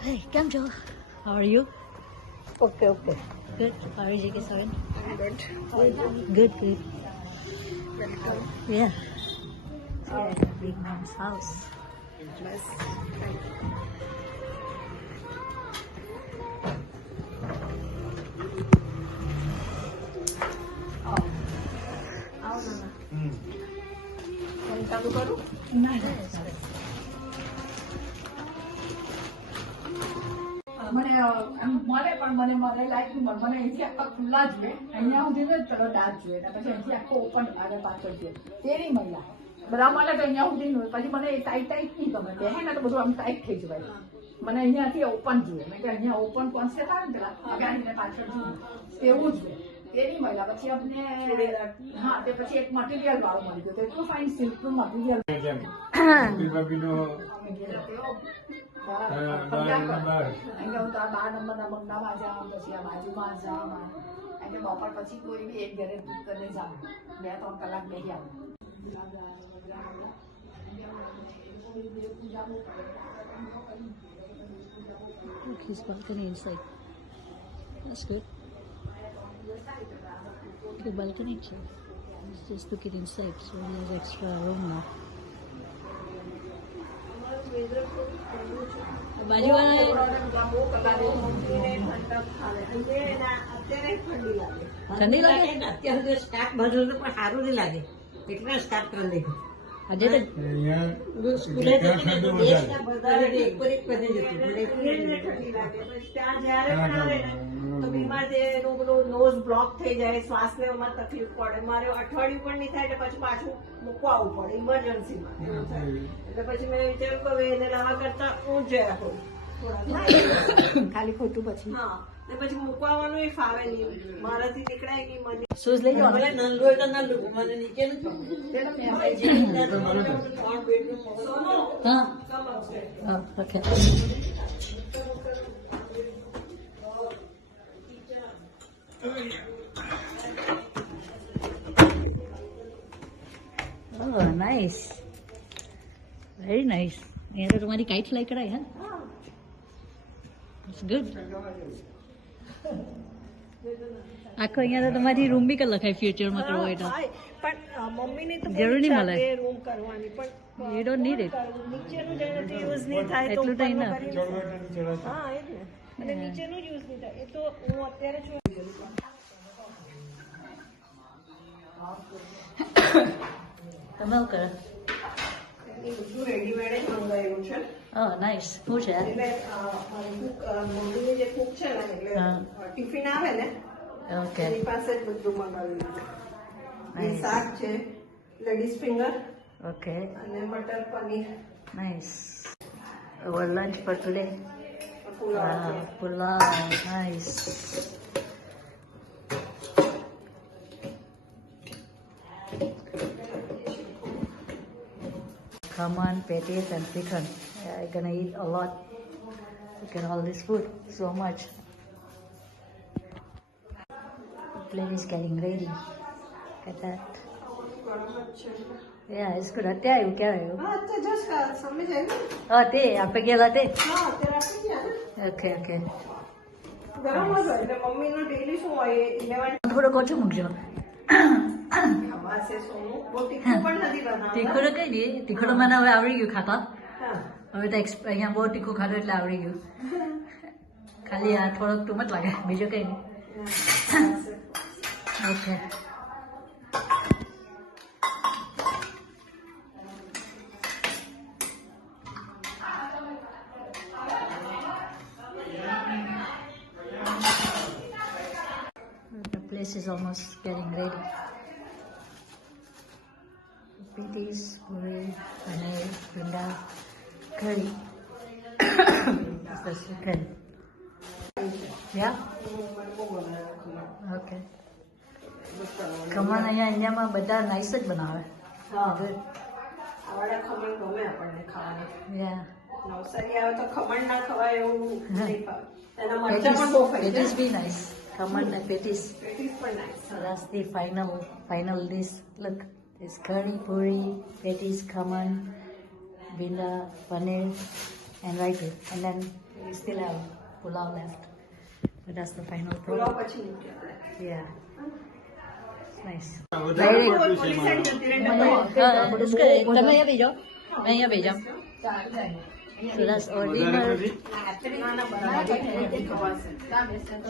Hey, come Joe. How are you? Okay. Good. How are you, Kisaran? Good. How are you? Good. Welcome. Yeah. Yeah, Big Mom's house. Bless. ચાલુ કરું મને એમ મળે પણ મને like મને અહીંથી આખા ખુલ્લા જોઈએ અહીંયા સુધી ને ચલો દાંત જોઈએ ને પછી અહીંથી આખો ઓપન આગળ પાછળ જોઈએ તેની મહિલા બધા મળે તો અહીંયા સુધી નહીં પછી મને ટાઈટ નહીં ગમે પહેરે ને તો બધું આમ ટાઈટ થઈ જવાય મને અહીંયાથી ઓપન જોઈએ મેં કે અહીંયા ઓપન કોન્સેપ્ટ આવે ને પેલા આગળ આવીને પાછળ જોઈએ તેવું જ તેની મહિલા પછી અમને હા તે પછી એક મટીરિયલ વાળું મળી ગયું તો એટલું ફાઇન સિલ્કનું મટીરિયલ હું તો 12 નંબરના બંગલામાં જાઉં પછી આ બાજુમાં જાઉં અને બપોર પછી કોઈ બી એક ઘરે બુક કરીને જાઉં 2-3 કલાક બેસી આવું Look, his balcony inside. That's good. Okay, balcony too. Let's just look it inside. So he has extra room now. ઠંડી લાગે અત્યારે સ્ટાફ બધું પણ સારું નહીં લાગે એટલે સ્ટાફ કરી લઈ આજે તો સ્કૂલે ત્યાં જયારે પણ આવે ને તો બીમાર છે એનું પેલું નોઝ બ્લોક થઈ જાય શ્વાસ લેવામાં તકલીફ પડે મારે અઠવાડિયું પણ નહીં થાય એટલે પછી પાછું મૂકવા આવવું પડે ઇમરજન્સીમાં એટલે પછી મેં વિચાર્યું કે હવે એને લાવવા કરતા હું જ રાખું ખાલી ખોટું પછી હા ને પછી મૂકવાનું એ ફાવે નહીં મારાથી નીકળાય કે મને શૂઝ લઈ જાઓ મને નંદુ એટલે નંદુ મને નીચે નથી હા okay. Oh, nice. Very nice. यहाँ तो तुम्हारी काइट फ्लाई कराई है It's good. આખો અહીંયા તો તમારી રૂમ બી કર લખાય ફ્યુચરમાં કરવો હોય તો પણ મમ્મીને તો જરૂર નહીં મળે. રૂમ કરવાની પણ You don't need it. નીચેનું જેનાથી યુઝ નહીં થાય તો એટલું તો ઉપરનું enough. કરી- હા એ જ ને અને નીચેનું યુઝ નહીં થાય એ તો હું અત્યારે છું તમે શું કરો? બધું રેડીમેડ જ મંગાવ્યું છે Oh, nice. શું છે આ? એટલે મારી cook, મમ્મીની જે કુક છે ને એટલે હા. ટિફિન આવે ને Okay. એની પાસે જ બધું મંગાવ્યું છે એ Nice. શાક છે લેડીઝ ફિંગર Okay. અને મટર paneer Nice. Our lunch for today. Pulao Wow, છે pulao. Nice. Khaman, patties, and chicken. Yeah, I'm gonna eat a lot. Look at all this food. So much. The plate is getting ready. Look at that. ગરમ જ છે Yeah, it's good. અત્યારે આવ્યું ક્યારે આવ્યું? હા તો જસ્ટ સમજ આવ્યું Oh, તે આપણે ગયેલા તે? હા અત્યારે આપી ગયા ને Okay, okay. ગરમ જ હોય એટલે મમ્મીનું ડેલી શું હોય 11 થોડોક ઓછો મૂકજો. ખબર છે સોનું બહુ તીખું પણ નથી બનાવતા તીખું તો કઈ નહીં. તીખું તો મને હવે આવડી ગયું ખાતા. હા હવે તો અહીંયા બહુ તીખું ખાધું એટલે આવડી ગયું. ખાલી આ થોડોક ટુ મચ લાગે બીજું કઈ નહીં. Okay. The place is almost getting ready. Patties, puri, paneer, pinda, curry. That's the chicken. Yeah? Okay. Khaman અહીંયા ઇન્ડિયામાં બધા નાઈસ જ બનાવે. હા Good. આવડે ખમણ ગમે આપણને ખાવાનું Yeah. નવસારી આવે તો ખમણ ના ખવાય એવું નહીં ખાવ એના મરચાં પણ બહુ ખાઈ Patties be nice. Khemman and patties. Patties પણ નાખી So that's the final dish. Look, there's curry, puri, patties, khemman, binda, paneer, and raita. And then We still have pulao left. But that's the final pulao product. પછી મૂક્યા. Yeah. It's nice. વધારે Very- પડતું છે police મારું. Side જતી રહે ને it's good. તમે અહીંયા બેસી જાઓ. મેં અહીંયા બેસી જાઉં. So that's our dinner.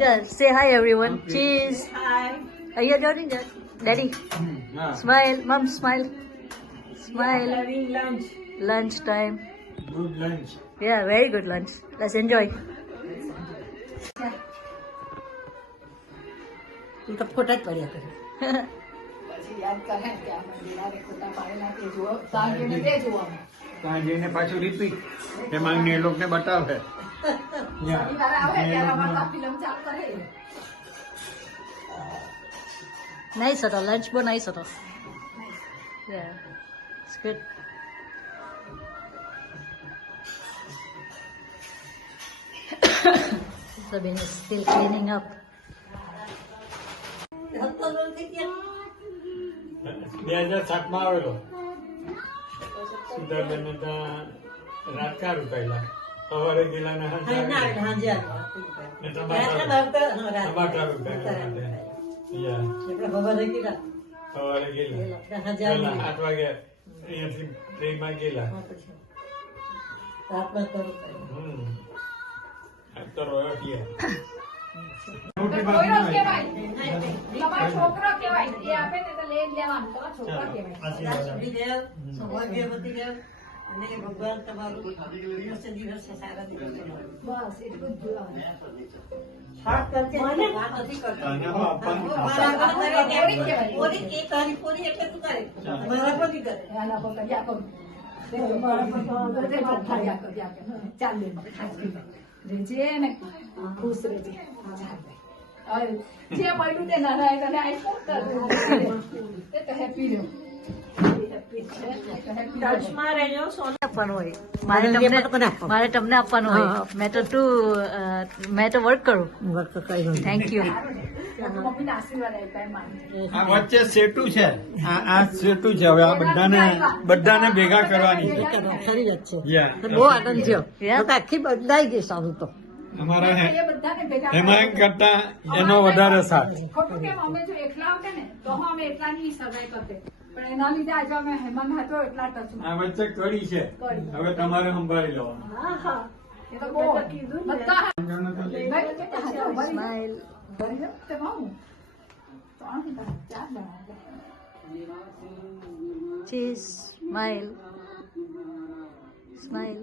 Just say hi everyone. Cheese. હાય. અહીંયા જાઓ ને Daddy. હા. Smile. Mom, smile. Smile. Having lunch. Lunch time. Good lunch. Yeah, very good lunch. Let's enjoy. તું તો ખોટા જ પડ્યા કરે પછી યાદ કરે કે આ મંદિરે ખોટા પાડેલા તે જુઓ સાંજે તે જોવાનું ત્યાં જઈને પાછું રિપીટ એમાં એ લોકોને બતાવે શનિવારે આવે ત્યારે અમારે આ ફિલ્મ ચાલુ કરે Nice હતો lunch બહુ nice હતો. Yeah, it's good. Sabine is still cleaning up. 2007 આવેલો સુધાબેન ત્યાં રાજકાર ઉપાયેલા સવારે ગયેલા ને સાંજે ને ટમાટર ઉપાયેલા સવારે ગયેલા પહેલા 8 વાગે અહીંયાથી ટ્રેનમાં ગયેલા તો રોયો ગયા કોઈનો કહેવાય તમારો છોકરો કહેવાય એ આપે ને તો લઈ જ લેવાનું તમારો છોકરો કહેવાય અને ભગવાન તમારું દિવસે દિવસે સારા દિવસે બસ એટલું જ જોવાનું આના પર કર્યા કરું રેજે ને ખુશ રેજે જે મળ્યું તે નાના તને આઈફોન એ તો હેપી રહ્યો ટચમાં રહેજો સોના આપવાનું હોય મારે તમને આપવાનું હોય મેં તો વર્ક કરું. Thank you. મમ્મીને આશીર્વાદ આપ્યા માન આ વચ્ચે સેટુ છે આ સેટુ છે હવે આ બધાને ભેગા કરવાની છે Yeah. બહુ આનંદ થયો. આખી બદલાઈ ગઈ સારું તો. અમારા એ બધાને ભેગા હેમાંગ કરતા એનો વધારે સાથ ખોટું કેમ અમે જો એકલા આવતે ને તો અમે એકલાની સગાઈ કરતે પણ એના લીધે આજે અમે હેમંત હતો એટલા ટચમાં આ વચ્ચે કડી છે હવે તમારે સંભાળી લેવાનું હા હા એ તો બહુ બધા સ્માઇલ. Cheese. Smile. Smile.